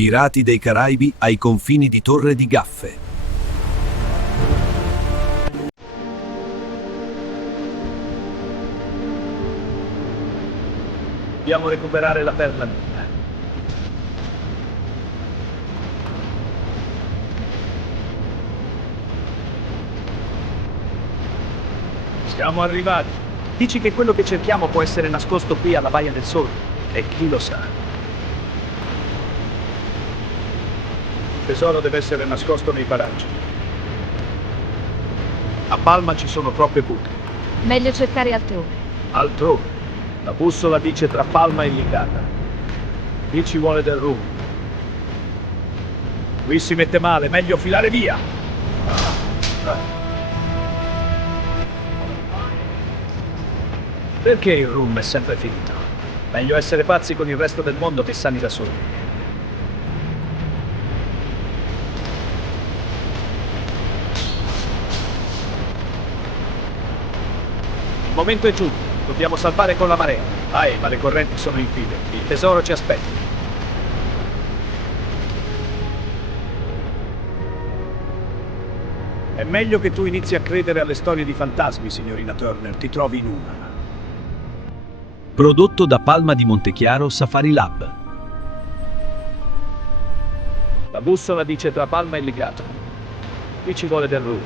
Pirati dei Caraibi ai confini di Torre di Gaffe. Dobbiamo recuperare la perla nera. Siamo arrivati. Dici che quello che cerchiamo può essere nascosto qui alla Baia del Sole? E chi lo sa? Il tesoro deve essere nascosto nei paraggi. A Palma ci sono troppe buche. Meglio cercare altrove. Altrove. La bussola dice tra Palma e Ligata. Qui ci vuole del rum. Qui si mette male, meglio filare via. Perché il rum è sempre finito? Meglio essere pazzi con il resto del mondo che sani da soli. Il momento è giunto. Dobbiamo salpare con la marea. Ma le correnti sono infide. Il tesoro ci aspetta. È meglio che tu inizi a credere alle storie di fantasmi, signorina Turner. Ti trovi in una. Prodotto da Palma di Montechiaro Safari Lab. La bussola dice tra Palma e Ligata. Qui ci vuole del rum.